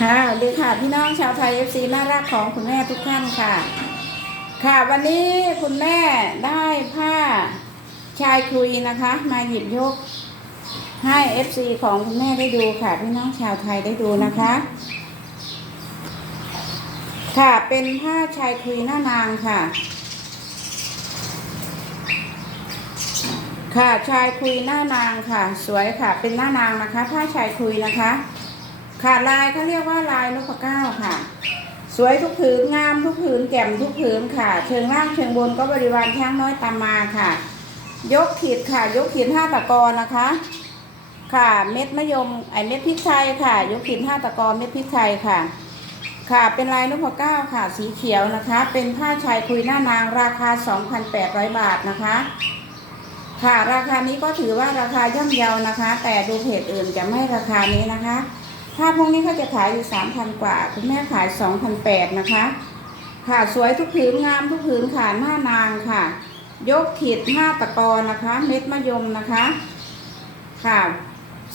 ค่ะดีค่ะพี่น้องชาวไทยเอฟซีน่ารักของคุณแม่ทุกท่านค่ะ ค่ะวันนี้คุณแม่ได้ผ้าชายคุยนะคะ มาหยิบยกให้เอฟซีของคุณแม่ได้ดูค่ะ พี่น้องชาวไทยได้ดูนะคะ ค่ะเป็นผ้าชายคุยหน้านางค่ะ ค่ะชายคุยหน้านางค่ะ สวยค่ะ เป็นหน้านางนะคะ ผ้าชายคุยนะคะ ค่ะลายเขาเรียกว่าลายนพเก้าค่ะ สวยทุกผืนงามทุกผืนแจ่มทุกผืนค่ะ เชิงล่างเชิงบนก็บริวารช้างน้อยตามมาค่ะ ยกขีดค่ะ ยกขีดห้าตะกอนะคะ ค่ะเม็ดมะยมไอเม็ดพริกไทยค่ะ ยกขีดห้าตะกอเม็ดพริกไทยค่ะ ค่ะเป็นลายนพเก้าค่ะ สีเขียวนะคะ เป็นผ้าชายคุยหน้านางราคา 2,800 บาทนะคะค่ะราคานี้ก็ถือว่าราคาย่อมเยานะคะ แต่ดูเพจอื่นจะไม่ราคานี้นะคะ ถ้าพวกนี้เขาจะขายอยู่สามพันกว่า คุณแม่ขายสองพันแปดนะคะ ค่ะสวยทุกผืนงามทุกผืนค่ะหน้านางค่ะ ยกขีดห้าตะกอนนะคะ เม็ดมะยมนะคะ ค่ะ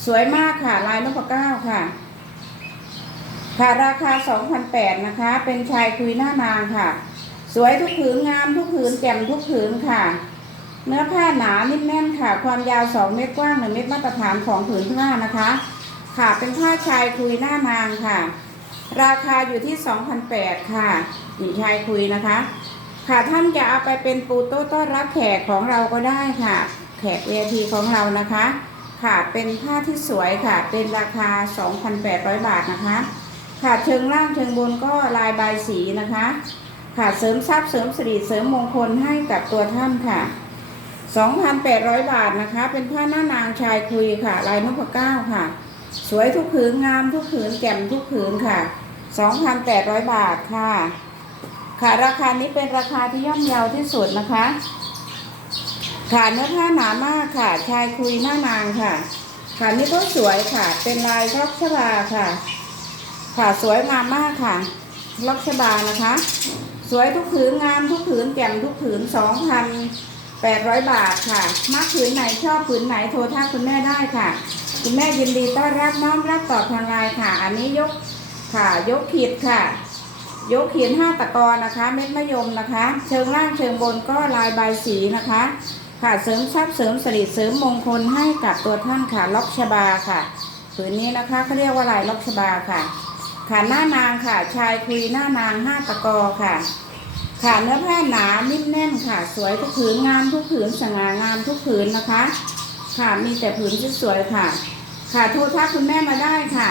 สวยมากค่ะลายนพเก้าค่ะ ค่ะราคาสองพันแปดนะคะ เป็นชายคุยหน้านางค่ะ สวยทุกผืนงามทุกผืนแจ่มทุกผืนค่ะ เนื้อผ้าหนานิ่มแน่นค่ะ ความยาว2เมตรกว้าง1เมตรมาตรฐานของผืนผ้านะคะ ค่ะ เป็นผ้าชายคุยหน้านางค่ะ ราคาอยู่ที่2,008ค่ะนี่ชายคุยนะคะ ค่ะท่านจะเอาไปเป็นปูโต้ต้อนรับแขกของเราก็ได้ค่ะ แขกเวทีของเรานะคะ ค่ะ เป็นผ้าที่สวยค่ะ เป็นราคา 2,800 บาทนะคะ ค่ะเชิงล่างเชิงบนก็ลายใบสีนะคะ ค่ะเสริมทรัพย์เสริมสิริเสริมมงคลให้กับตัวท่านค่ะ2,800 บาทนะคะ เป็นผ้าหน้านางชายคุยค่ะ ลายนพเก้าค่ะ สวยทุกผืนงามทุกผืนแจ่มทุกผืนค่ะ 2,800 บาทค่ะ ค่ะราคานี้เป็นราคาที่ย่อมเยาที่สุดนะคะ ค่ะเนื้อผ้าหนามากค่ะ ชายคุยหน้านางค่ะ ค่ะนี่ก็สวยค่ะ เป็นลายล็อกชบาค่ะ ค่ะสวยงามมากค่ะล็อกชบานะคะ สวยทุกผืนงามทุกผืนแจ่มทุกผืน2,800 บาทค่ะมักผืนไหนชอบผืนไหนโทรท่าคุณแม่ได้ค่ะ คุณแม่ยินดีต้อนรับน้อมรับตอบทางไลน์ค่ะ อันนี้ยกค่ะ ยกขีดค่ะ ยกขีดห้าตะกอนนะคะ เม็ดมะยมนะคะ เชิงล่างเชิงบนก็ลายใบสีนะคะ ค่ะเสริมทรัพย์เสริมสิริเสริมมงคลให้กับตัวท่านค่ะ ล็อกชบาค่ะผืนนี้นะคะเขาเรียกว่าลายล็อกชบาค่ะ ค่ะหน้านางค่ะ ชายคุยหน้านางห้าตะกอค่ะค่ะเนื้อผ้าหนานิ่มแน่นค่ะ สวยทุกผืนงามทุกผืนสง่างามทุกผืนนะคะ ค่ะมีแต่ผืนที่สวยค่ะ ค่ะโทรทักคุณแม่มาได้ค่ะ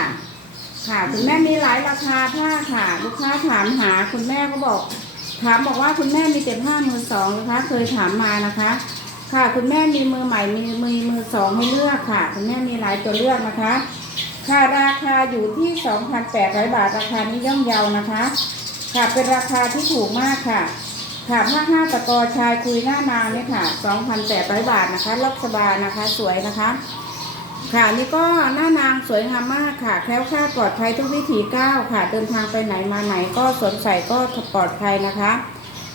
ค่ะคุณแม่มีหลายราคาผ้าค่ะ ลูกค้าถามหาคุณแม่ก็บอก ถามบอกว่าคุณแม่มีแต่ผ้ามือสองนะคะ เคยถามมานะคะ ค่ะคุณแม่มีมือใหม่มีมือมือสองให้เลือกค่ะ คุณแม่มีหลายตัวเลือกนะคะ ค่ะราคาอยู่ที่ 2,800 บาทราคานี้ย่อมเยาวนะคะ ค่ะเป็นราคาที่ถูกมากค่ะค่ะผ้าห้าตะกอชายคุยหน้านางเนี่ยค่ะ 2,800 บาทนะคะล็อกสบายนะคะ สวยนะคะ ค่ะนี่ก็หน้านางสวยงามมากค่ะ แคล้วคลาดปลอดภัยทุกวิถีก้าวค่ะ เดินทางไปไหนมาไหนก็สวมใส่ก็ปลอดภัยนะคะ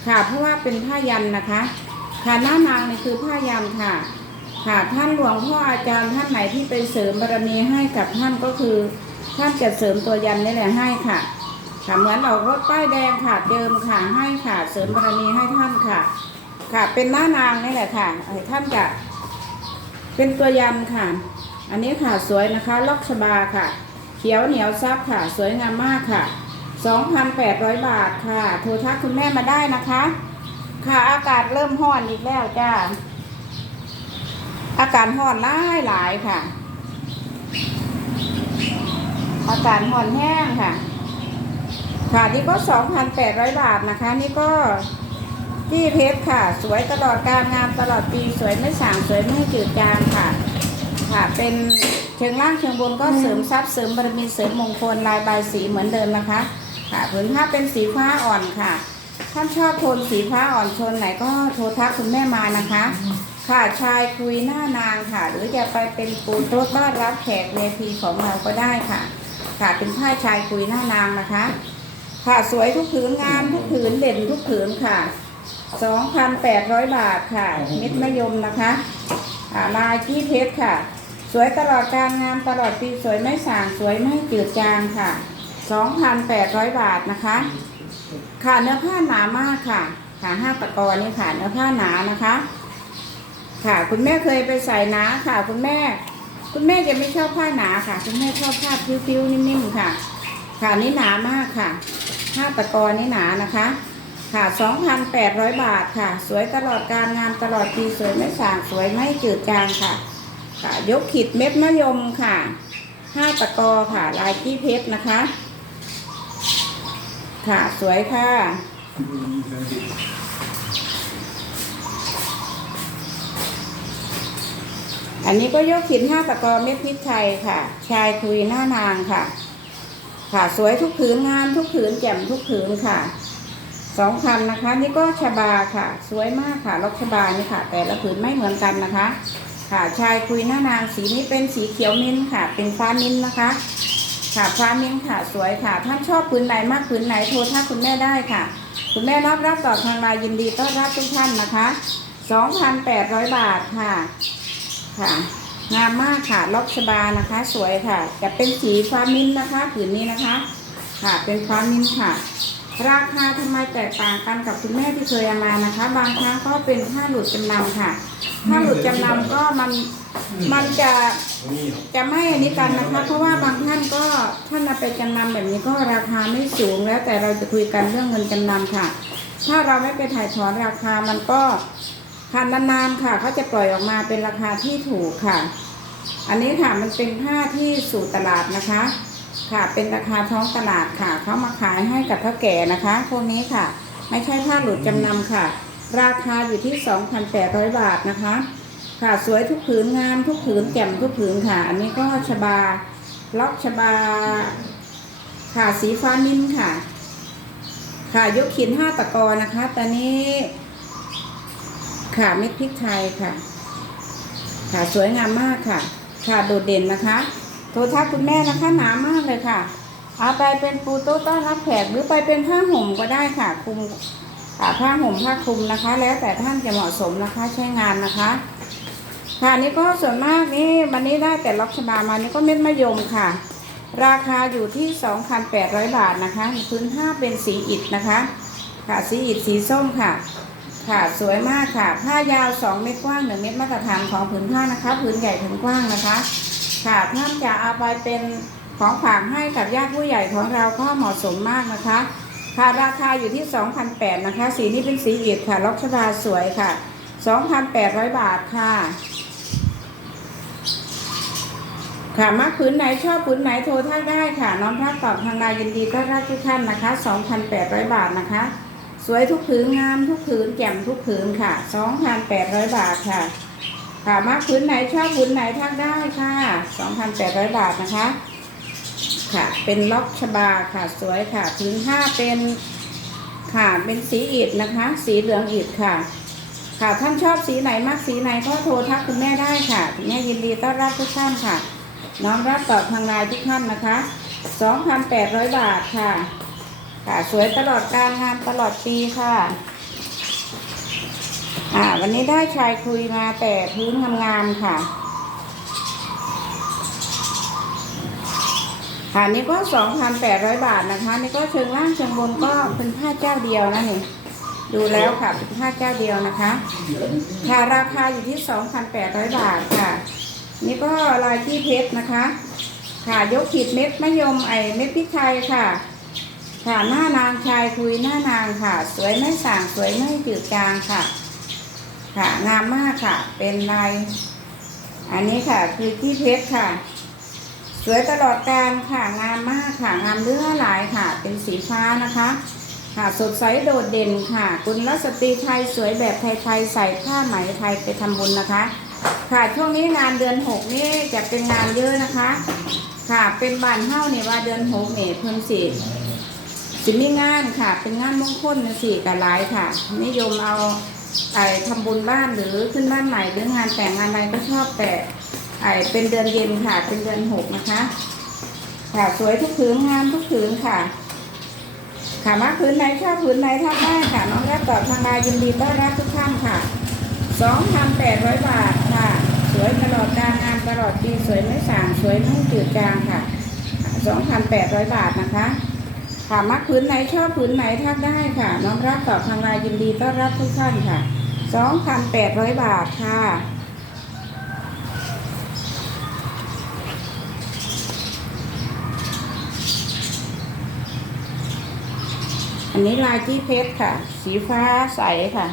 ค่ะเพราะว่าเป็นผ้ายันนะคะ ค่ะหน้านางนี่คือผ้ายันค่ะ ค่ะท่านหลวงพ่ออาจารย์ท่านไหนที่ไปเสริมบารมีให้กับท่านก็คือ ท่านจะเสริมตัวยันนี่แหละให้ค่ะค่ะเหมือนเรารถป้ายแดงค่ะเจิมค่ะให้ค่ะเสริมบารมีให้ท่านค่ะ ค่ะเป็นหน้านางนี่แหละค่ะท่านจะเป็นตัวยันค่ะ อันนี้ค่ะสวยนะคะลอกชบาค่ะ เขียวเหนียวซับค่ะ สวยงามมากค่ะ 2,800 บาทค่ะ โทรทักคุณแม่มาได้นะคะ ค่ะอากาศเริ่มร้อนอีกแล้วจ้าอากาศร้อนหลายหลายค่ะ อากาศร้อนแห้งค่ะ ค่ะนี่ก็ 2,800 บาทนะคะ นี่ก็ที่เพชรค่ะ สวยตลอดการงานตลอดปี สวยไม่สางสวยไม่จืดจางค่ะ ค่ะ เป็นเชิงล่างเชิงบนก็เสริมทรัพย์เสริมบารมีเสริมมงคลลายใบายสีเหมือนเดิมนะคะ ค่ะผืนผ้าเป็นสีฟ้าอ่อนค่ะ ท่านชอบโทนสีฟ้าอ่อนชนไหนก็โทรทักคุณแม่มานะคะ ค่ะชายคุยหน้านางค่ะ หรือจะไปเป็นปูโต๊ะต้อนรับแขกเวทีของเราก็ได้ค่ะ ค่ะเป็นผ้าชายคุยหน้านางนะคะ ค่ะสวยทุกผืนงามทุกผืนเด่นทุกผืนค่ะ2,800 บาทค่ะ เม็ดมะยมนะคะอ่าลายที่เพชรค่ะ สวยตลอดการงามตลอดปีสวยไม่สางสวยไม่จืดจางค่ะ 2,800 บาทนะคะ ค่ะเนื้อผ้าหนามากค่ะ ค่ะห้าตะกอนี่ค่ะเนื้อผ้าหนานะคะ ค่ะคุณแม่เคยไปใส่นาค่ะ คุณแม่ คุณแม่จะไม่ชอบผ้าหนาค่ะ คุณแม่ชอบผ้าพิ้วๆนิ่มๆค่ะ ค่ะนี่หนามากค่ะห้าตะกอนี่หนานะคะค่ะ 2,800 บาทค่ะ สวยตลอดการงานตลอดปี สวยไม่สาง สวยไม่จืดจางค่ะ ค่ะ ยกขีดเม็ดมะยมค่ะห้าตะกอค่ะ ลายกี้เพชรนะคะ ค่ะสวยค่ะอันนี้ก็ยกขีดห้าตะกอเม็ดพริกไทยค่ะ ชายคุยหน้านางค่ะ ค่ะสวยทุกผืนงามทุกผืนแจ่มทุกผืนค่ะ สองพันนะคะ นี่ก็ชบาค่ะ สวยมากค่ะล็อกชบานี่ค่ะ แต่ละผืนไม่เหมือนกันนะคะ ค่ะชายคุยหน้านางสีนี้เป็นสีเขียวมิ้นค่ะ เป็นฟ้ามิ้นนะคะ ค่ะฟ้ามิ้นค่ะสวยค่ะ ท่านชอบผืนไหนมากผืนไหนโทรถ้าคุณแม่ได้ค่ะ คุณแม่รับรับต่อทางไลน์ยินดีต้อนรับทุกท่านนะคะ2,800 บาทค่ะ ค่ะ งามมากค่ะล็อกชบานะคะ สวยค่ะ จะเป็นสีฟ้ามิ้นนะคะผืนนี้นะคะ ค่ะ เป็นฟ้ามิ้นค่ะ ราคาทำไมแตกต่างกันกับคุณแม่ที่เคยเอามานะคะ บางครั้งก็เป็นค่าหลุดจำนำค่ะค่าหลุดจำนำก็มันมันจะจะไม่อันนี้กันนะคะ เพราะว่าบางท่านก็ท่านเอาไปจำนำแบบนี้ก็ราคาไม่สูงแล้ว แต่เราจะคุยกันเรื่องเงินจำนำค่ะ ถ้าเราไม่ไปถ่ายถอนราคามันก็คันนานๆค่ะเขาจะปล่อยออกมาเป็นราคาที่ถูกค่ะ อันนี้ค่ะมันเป็นผ้าที่สู่ตลาดนะคะ ค่ะ เป็นราคาท้องตลาดค่ะ เขามาขายให้กับเท่าแก่นะคะพวกนี้ค่ะ ไม่ใช่ผ้าหลุดจำนำค่ะ ราคาอยู่ที่ 2,800 บาทนะคะ ค่ะ สวยทุกผืนงามทุกผืนแจ่มทุกผืนค่ะ อันนี้ก็ชบา ล็อกชบา ค่ะ สีฟ้ามิ้นท์ค่ะ ค่ะ ยกขีดห้าตะกอนะคะ ตอนนี้ ค่ะเม็ดพริกไทยค่ะ ค่ะ สวยงามมากค่ะ ค่ะ โดดเด่นนะคะ โทรทัศน์คุณแม่นะคะหนามากเลยค่ะ เอาไปเป็นปูโต๊ะต้อนรับแขกหรือไปเป็นผ้าห่มก็ได้ค่ะคลุมผ้าห่มผ้าคลุมนะคะ แล้วแต่ท่านจะเหมาะสมนะคะใช้งานนะคะค่ะนี่ก็ส่วนมากนี่วันนี้ได้แต่ล็อกชบามานี่ก็เม็ดมะยมค่ะ ราคาอยู่ที่ 2,800 บาทนะคะพื้นผ้าเป็นสีอิฐนะคะ ค่ะสีอิฐสีส้มค่ะ ค่ะสวยมากค่ะ ผ้ายาว 2 เมตรกว้าง 1 เมตรมาตรฐานของผืนผ้านะคะ ผืนใหญ่ผืนกว้างนะคะ ค่ะท่านจะเอาไปเป็นของฝากให้กับญาติผู้ใหญ่ของเราก็เหมาะสมมากนะคะ ค่ะราคาอยู่ที่ 2,800นะคะ สีนี้เป็นสีอิฐค่ะล็อกชบาสวยค่ะ 2,800 บาทค่ะ ค่ะมักผืนไหนชอบผืนไหนโทรทักได้ค่ะ น้องทักตอบทางไลน์ยินดีก็รับทุกท่านนะคะ 2,800 บาทนะคะ สวยทุกผืนงามทุกผืนแจ่มทุกผืนค่ะ 2,800 บาทค่ะ ค่ะมักผืนไหนชอบผืนไหนทักได้ค่ะ 2,800 บาทนะคะ ค่ะ เป็นล็อกชบาค่ะสวยค่ะผืนผ้าเป็นค่ะเป็นสีอิฐนะคะ สีเหลืองอิฐค่ะ ค่ะท่านชอบสีไหนมากสีไหนก็โทรทักคุณแม่ได้ค่ะคุณแม่ยินดีต้อนรับทุกท่านค่ะ น้องรับตอบทางไลน์ทุกท่านนะคะ 2,800 บาทค่ะ ค่ะสวยตลอดการงานตลอดปีค่ะ อ่า วันนี้ได้ชายคุยมาแต่พื้นงามๆค่ะ ค่ะนี่ก็2,800บาทนะคะ นี่ก็เชิงล่างเชิงบนก็เป็นผ้าเจ้าเดียวนะนี่ดูแล้วค่ะเป็นผ้าเจ้าเดียวนะคะ ค่ะราคาอยู่ที่2,800บาทค่ะ นี่ก็ลายที่เพชรนะคะ ค่ะยกขีดเม็ดมะยมไอเม็ดพริกไทยค่ะค่ะหน้านางชายคุยหน้านางค่ะ สวยไม่ส่างสวยไม่จืดจางค่ะ ค่ะงามมากค่ะ เป็นลาย อันนี้ค่ะคือที่เพชรค่ะ สวยตลอดการค่ะงามมากค่ะ งามเลือหลายค่ะ เป็นสีฟ้านะคะ ค่ะสดใสโดดเด่นค่ะกุลสตรีไทยสวยแบบไทยๆใส่ผ้าไหมไทยไปทำบุญนะคะ ค่ะช่วงนี้งานเดือนหกนี่จะเป็นงานเยอะนะคะ ค่ะเป็นบานเฮ้าเนี่ว่าเดือนหกเนี่ยเพิ่มสิสิมีงานค่ะ เป็นงานมงคลนะสิกับหลายค่ะ นิยมเอา ไอ้ทำบุญบ้านหรือขึ้นบ้านใหม่หรืองานแต่งงานอะไรก็ชอบแต่ไอ้เป็นเดือนเย็นค่ะ เป็นเดือนหกนะคะ ค่ะสวยทุกผืนงามทุกผืนค่ะ ค่ะมาผืนไหนชอบผืนไหนทักได้ค่ะน้องแรกตอบทางไลน์ยินดีต้อนรับทุกท่านค่ะ2,800บาทค่ะ สวยตลอดการงานตลอดปีสวยไม่ส่างสวยไม่จืดจางค่ะ2,800บาทนะคะ ค่ะมักผืนไหนชอบผืนไหนทักได้ค่ะ น้องรับตอบทางไลน์ยินดีต้อนรับทุกท่านค่ะ2,800บาทค่ะอันนี้ลายจี้เพชรค่ะ สีฟ้าใสค่ะ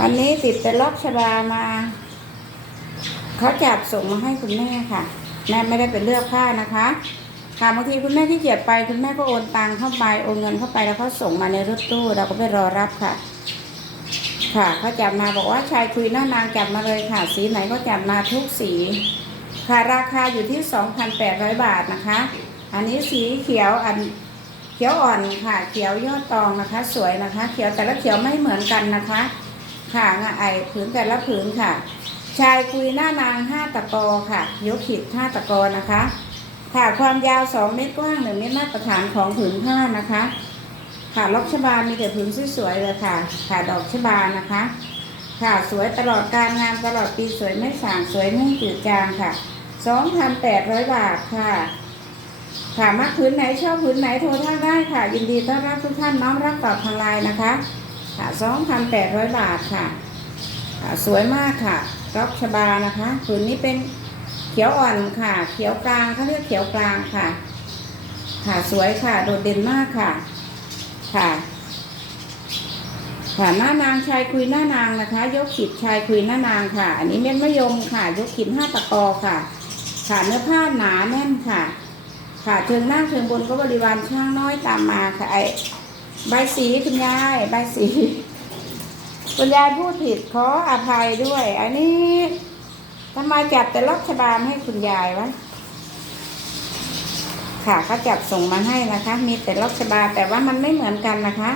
อันนี้ติดแต่ล็อกชบามา เขาจัดส่งมาให้คุณแม่ค่ะ แม่ไม่ได้เป็นเลือกผ้านะคะ ค่ะบางทีคุณแม่ที่เกียจไปคุณแม่ก็โอนตังเข้าไปโอนเงินเข้าไปแล้วเขาส่งมาในรถตู้เราก็ไปรอรับค่ะ ค่ะเขาจัดมาบอกว่าชายคุยหน้านางจัดมาเลยค่ะ สีไหนก็จัดมาทุกสี ค่ะราคาอยู่ที่2,800บาทนะคะ อันนี้สีเขียวอันเขียวอ่อนค่ะ เขียวยอดตองนะคะ สวยนะคะ เขียวแต่ละเขียวไม่เหมือนกันนะคะ ค่ะงะไอผืนแต่ละผืนค่ะ ชายคุยหน้านางห้าตะกอค่ะยกขีดห้าตะกอนะคะ ค่ะความยาวสองเมตรกว้างหนึ่งเมตรมาตรฐานของผืนผ้านะคะ ค่ะล็อกชบามีแต่ผืนสวยๆเลยค่ะ ค่ะดอกชบานะคะ ค่ะสวยตลอดการงานตลอดปีสวยไม่สางสวยไม่จืดจางค่ะ 2,800 บาทค่ะค่ะมักผืนไหนชอบผืนไหนโทรท่าได้ค่ะ ยินดีต้อนรับทุกท่านน้อมรับตอบทางไลน์นะคะค่ะ2,800 บาทค่ะค่ะสวยมากค่ะร็อกชบานะคะผืนนี้เป็น เขียวอ่อนค่ะ เขียวกลางเขาเรียกเขียวกลางค่ะ ค่ะสวยค่ะ โดดเด่นมากค่ะ ค่ะค่ะหน้านางชายคุยหน้านางนะคะ ยกขีดชายคุยหน้านางค่ะ อันนี้เม็ดมะยมค่ะ ยกขีดห้าตะกอค่ะ ค่ะเนื้อผ้าหนาแน่นค่ะ ค่ะเชิงหน้าเชิงบนก็บริวารช่างน้อยตามมาค่ะไอใบสีคุณยายใบสีคุณยายพูดผิดขออภัยด้วย อันนี้ ทำไมจับแต่ล็อกชบามให้คุณยายวะ ค่ะเขาจับส่งมาให้นะคะ มีแต่ล็อกชบาแต่ว่ามันไม่เหมือนกันนะคะ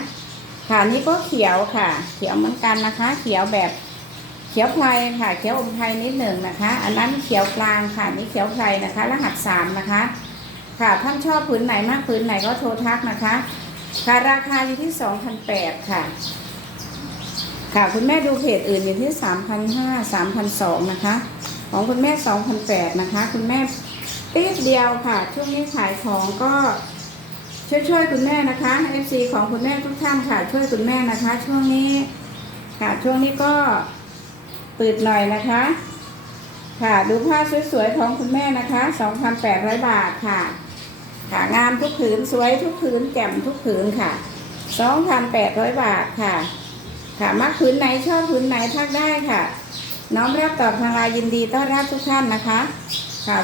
ค่ะนี่ก็เขียวค่ะ เขียวเหมือนกันนะคะ เขียวแบบเขียวไพรค่ะ เขียวอมไพรนิดหนึ่งนะคะ อันนั้นเขียวกลางค่ะ นี่เขียวไพรนะคะ รหัสสามนะคะ ค่ะท่านชอบผืนไหนมากผืนไหนก็โทรทักนะคะ ค่ะราคาอยู่ที่สองพันแปดค่ะค่ะ คุณแม่ดูเพจอื่นอยู่ที่สามพันห้าสามพันสองนะคะ ของคุณแม่สองพันแปดนะคะ คุณแม่ปี๊ดเดียวค่ะ ช่วงนี้ขายของก็ช่วยช่วยๆคุณแม่นะคะ FC ของคุณแม่ทุกท่านค่ะ ช่วยคุณแม่นะคะ ช่วงนี้ค่ะช่วงนี้ก็ตืดหน่อยนะคะ ค่ะดูผ้าสวยๆของคุณแม่นะคะ2,800 บาทค่ะ ค่ะงามทุกผืนสวยทุกผืนแจ่มทุกผืนค่ะ2,800 บาทค่ะ ค่ะมักผืนไหนชอบผืนไหนทักได้ค่ะ น้อมรับตอบทางไลน์ยินดีต้อนรับทุกท่านนะคะ ค่ะ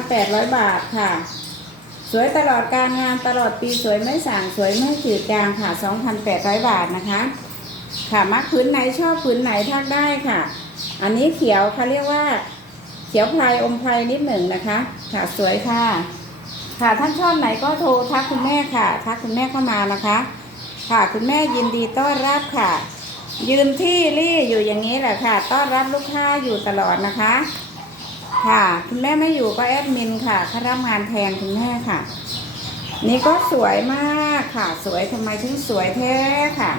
2,800 บาทค่ะ สวยตลอดการงานตลอดปีสวยไม่สั่งสวยไม่จืดจางค่ะ 2,800 บาทนะคะ ค่ะมักพื้นไหนชอบพื้นไหนทักได้ค่ะ อันนี้เขียวเขาเรียกว่า เขียวพลายอมพลายนิดหนึ่งนะคะ ค่ะสวยค่ะ ค่ะท่านชอบไหนก็โทรทักคุณแม่ค่ะ ทักคุณแม่เข้ามานะคะ ค่ะคุณแม่ยินดีต้อนรับค่ะ ยืนที่รี่อยู่อย่างนี้แหละค่ะ ต้อนรับลูกค้าอยู่ตลอดนะคะ ค่ะคุณแม่ไม่อยู่ก็แอดมินค่ะเขารับงานแทนคุณแม่ค่ะ นี่ก็สวยมากค่ะ สวยทำไมถึงสวยแท้ค่ะ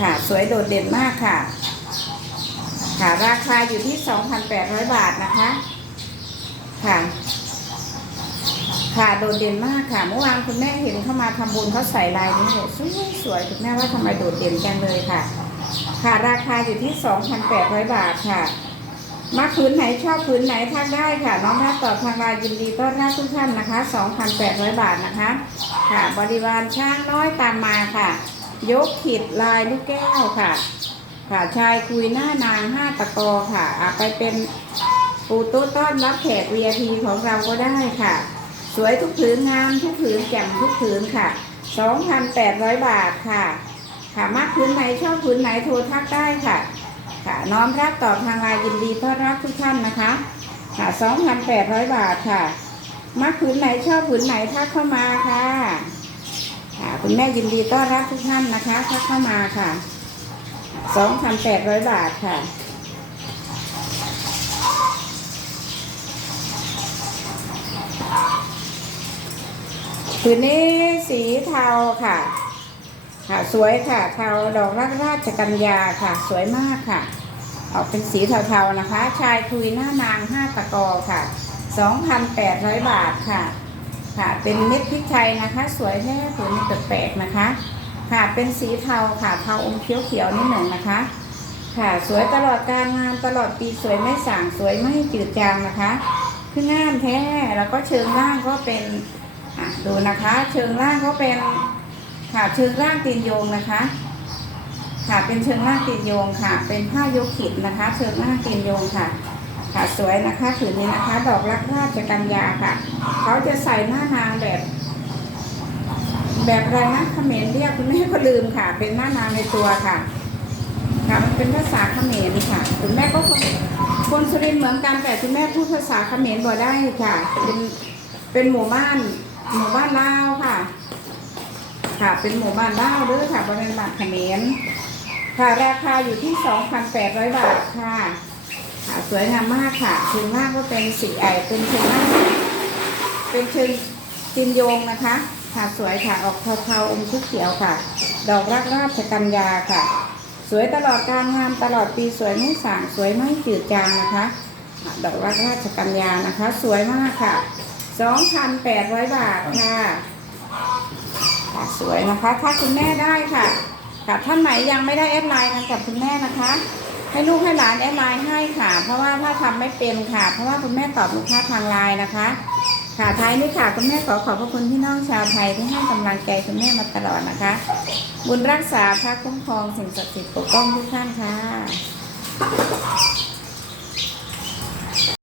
ค่ะสวยโดดเด่นมากค่ะ ค่ะราคาอยู่ที่ 2,800 บาทนะคะ ค่ะ ค่ะโดดเด่นมากค่ะ เมื่อวานคุณแม่เห็นเข้ามาทำบุญเขาใส่ลายนี้เลยสวยสวยคุณแม่ว่าทำไมโดดเด่นจังเลยค่ะ ค่ะราคาอยู่ที่2,800บาทค่ะมักพื้นไหนชอบพื้นไหนทักได้ค่ะ น้องทักตอบทางไลน์ยินดีต้อนรับทุกท่านนะคะ2,800บาทนะคะ ค่ะ บริวารช่างน้อยตามมาค่ะ ยกขีดลายลูกแก้วค่ะ ค่ะชายคุยหน้านางห้าตะกอค่ะอาไปเป็นปูต๊ะต้อนรับแขก VIP ของเราก็ได้ค่ะ สวยทุกผืนงามทุกผืนแจ่มทุกผืนค่ะ 2,800 บาทค่ะ ค่ะมักผืนไหนชอบผืนไหนโทรทักได้ค่ะ ค่ะน้อมรับตอบทางไลน์ยินดีต้อนรับทุกท่านนะคะ ค่ะ 2,800 บาทค่ะมักผืนไหนชอบผืนไหนทักเข้ามาค่ะค่ะคุณแม่ยินดีต้อนรับทุกท่านนะคะทักเข้ามาค่ะ 2,800 บาทค่ะ ผืนนี้สีเทาค่ะ ค่ะ สวยค่ะ เทาดอกรักราชกัญญาค่ะ สวยมากค่ะ ออกเป็นสีเทาๆนะคะ ชายคุยหน้านางห้าตะกอค่ะ 2,800 บาทค่ะ ค่ะ เป็นเม็ดพริกไทยนะคะ สวยแท้ผืนนี้แปลกๆนะคะ ค่ะ เป็นสีเทาค่ะ เทาอมเขียวๆนิดหนึ่งนะคะ ค่ะ สวยตลอดการงานตลอดปีสวยไม่ส่างสวยไม่จืดจางนะคะ คืองามแท้ แล้วก็เชิงล่างก็เป็น ดูนะคะเชิงล่างก็เป็นค่ะเชิงล่างตีนโยงนะคะค่ะเป็นเชิงล่างตีนโยงค่ะ เป็นผ้ายกขิดนะคะ เชิงล่างตีนโยงค่ะค่ะสวยนะคะผืนนี้นะคะ ดอกรักราชกัญญาค่ะเขาจะใส่หน้านางแบบ แบบอะไรนะเขมรเรียกคุณแม่ก็ลืมค่ะ เป็นหน้านางในตัวค่ะ ค่ะมันเป็นภาษาเขมรค่ะคุณแม่ก็คนคนสุรินเหมือนกันแต่คุณแม่พูดภาษาเขมรบ่ได้ค่ะ เป็นเป็นหมู่บ้าน หมู่บ้านลาวค่ะ ค่ะ เป็นหมู่บ้านลาวเด้วยค่ะบริเวณบ้านเขมรค่ะ ราคาอยู่ที่2,800บาทค่ะค่ะ สวยงามมากค่ะเชิงล่างก็เป็นสีไอเป็นเชิงล่างเป็นเชิงจินโยงนะคะ ค่ะสวยค่ะออกเทาๆอมชุดเขียวค่ะ ดอกรักราชกัญญาค่ะ สวยตลอดการงานตลอดปีสวยไม่ส่างสวยไม่จืดจางนะคะค่ะดอกรักราชกัญญานะคะ สวยมากค่ะ 2,800บาทค่ะค่ะสวยนะคะ ถ้าคุณแม่ได้ค่ะค่ะท่านไหนยังไม่ได้แอดไลน์กันกับคุณแม่นะคะ ให้ลูกให้หลานแอดไลน์ให้ค่ะ เพราะว่าถ้าทำไม่เป็นค่ะ เพราะว่าคุณแม่ตอบลูกค้าทางไลน์นะคะ ค่ะท้ายนี้ค่ะคุณแม่ขอขอบพระคุณพี่น้องชาวไทยที่ให้กำลังใจคุณแม่มาตลอดนะคะ บุญรักษาพระคุ้มครองสิ่งศักดิ์สิทธิ์ปกป้องทุกท่านค่ะ